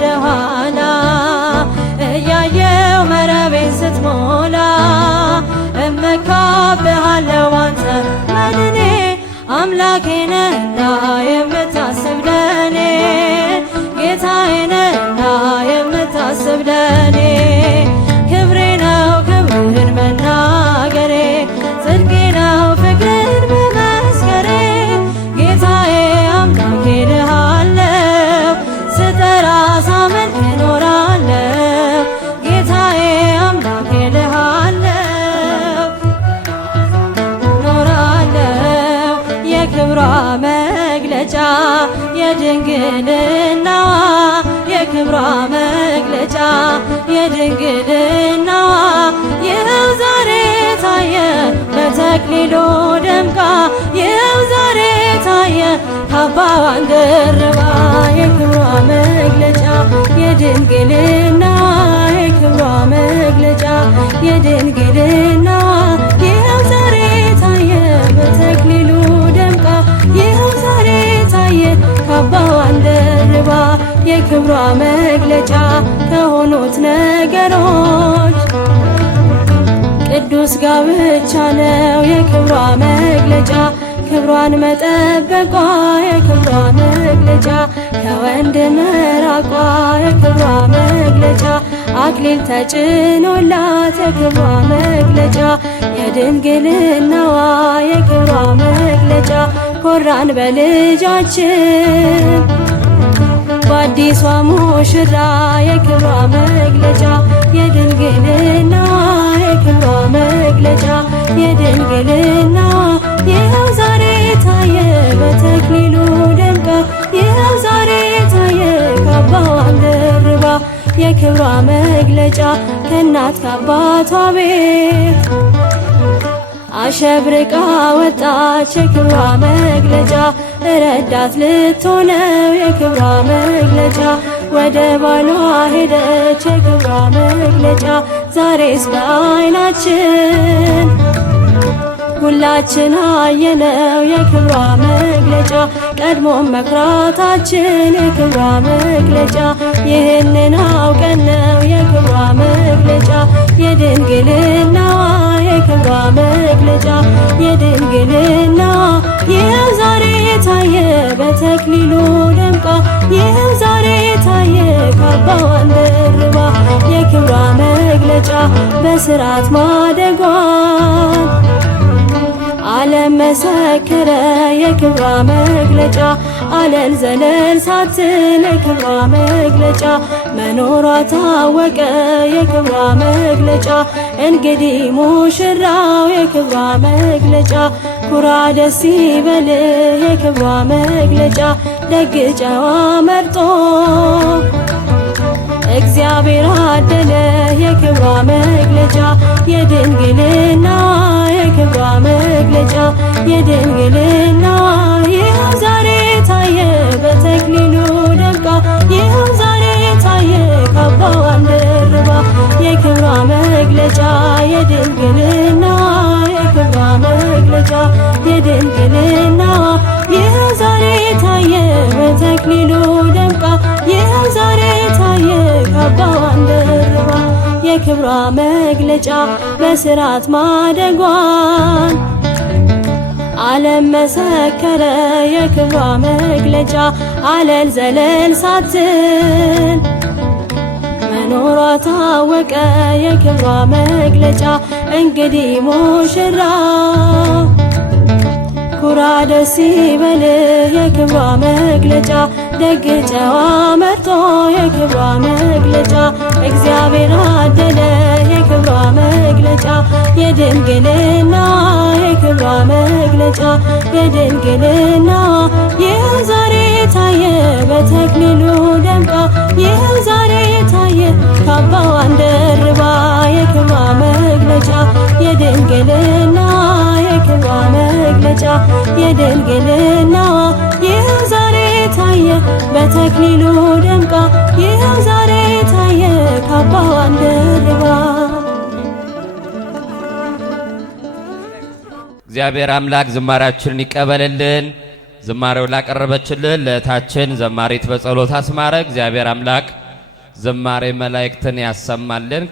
ወደ ኋላ እያየው መረቤን ስትሞላ እመካብሃለሁ አንተ መድኔ አምላኬ ነህና የምታስብ ለኔ ጌታዬ ነህና የምታስብ ለኔ ክብሬ ነው ክብርህን መናገሬ ጽድቄ ነው ፍቅርን መመስከሬ ጌታዬ አምላኬ እልሃለሁ ስጠራ ሳመልክ እኖራለሁ ጌታዬ አምላኬ እልሃለሁ እኖራለሁ የክብሯ መግለጫ የድንግልናዋ የክብሯ መግለጫ የድንግልናዋ ይኸው ዛሬ ታየ በተክሊሉ ደምቃ ይኸው ዛሬ ታየ ካባዋን ደርባ የክብሯ መግለጫ የድንግልናዋ የክብሯ መግለጫ የድንግልናዋ ይኸው ዛሬ ታየ በተክሊሉ ደምቃ ይኸው ዛሬ ታየ ካባዋን ደርባ የክብሯ መግለጫ ከሆኑት ነገሮች ቅዱስ ጋብቻ ነው የክብሯ መግለጫ ክብሯን መጠበቋ የክብሯ መግለጫ ከወንድ መራቋ የክብሯ መግለጫ አክሊል ተጭኖላት የክብሯ መግለጫ የድንግልናዋ የክብሯ መግለጫ ኮራን በልጃችን በአዲሷ ሙሽራ የክብሯ መግለጫ የድንግልናዋ የክብሯ መግለጫ የድንግልናዋ ይኸው ዛሬ ታየ በተክሊሉ ደምቃ ይኸው ዛሬ ታየ ካባዋን ደርባ የክብሯ መግለጫ ከእናት ከአባቷ ቤት አሸብርቃ ወጣች የክብሯ መግለጫ ረዳት ልትሆነው የክብሯ መግለጫ ወደ ባሏ ሄደች የክብሯ መግለጫ ዛሬስ በዓይናችን ሁላችን አየነው የክብሯ መግለጫ ቀድሞም መኩራታችን የክብሯ መግለጫ ይህንን አውቀን ነው የክብሯ መግለጫ የድንግልናዋ የክብሯ መግለጫ የድንግልናዋ ይኸው ዛሬ ታየ በተክሊሉ ደምቃ ይኸው ዛሬ ታየ ካባዋን ደርባ የክብሯ መግለጫ በስርዓት ማደጓን ዓለም መሰከረ የክብሯ መግለጫ አለል ዘለል ሳትል የክብሯ መግለጫ መኖሯ ታወቀ የክብሯ መግለጫ እንግዲህ ሙሽራው የክብሯ መግለጫ ኩራ ደስ ይበልህ የክብሯ መግለጫ ደግ ጨዋ መርጦ እግዚአብሔር አደለ የክብሯ መግለጫ የድንግልናዋ የክብሯ መግለጫ የድንግልናዋ ይኸው ዛሬ ታየ በተክሊሉ ደምቃ ይኸው ዛሬ ታየ ካባዋን ደርባ የክብሯ መግለጫ የድንግልናዋ የክብሯ መግለጫ የድንግልናዋ ይኸው ዛሬ ታየ በተክሊሉ ደምቃ ይኸው ዛሬ ታየ ካባዋን ደርባ የክብሯ መግለጫ በስርዓት ማደጓን ዓለም መሰከረ የክብሯ መግለጫ አለል ዘለል ሳትል መኖሯ ታወቀ የክብሯ መግለጫ እንግዲህ ሙሽራ ኩራ ደስ ይበልህ የክብሯ መግለጫ ደግ ጨዋ መርጦ የክብሯ መግለጫ እግዚአብሔር አደለ የክብሯ መግለጫ የድንግልናዋ የክብሯ መግለጫ የድንግልናዋ ይኸው ዛሬ ታየ በተክሊሉ ደምቃ ይኸው ዛሬ ታየ ካባዋን ደርባ የክብሯ መግለጫ የድንግልናዋ የክብሯ መግለጫ የድንግልናዋ ይኸው ዛሬ ታየ በተክሊሉ ደምቃ ይኸው ዛሬ ታየ ካባዋን ደርባ። እግዚአብሔር አምላክ ዝማሬያችንን ይቀበልልን። ዝማሬው ላቀረበችልን ለእህታችን ዘማሪት በጸሎት አስማረ እግዚአብሔር አምላክ ዝማሬ መላእክትን ያሰማልን።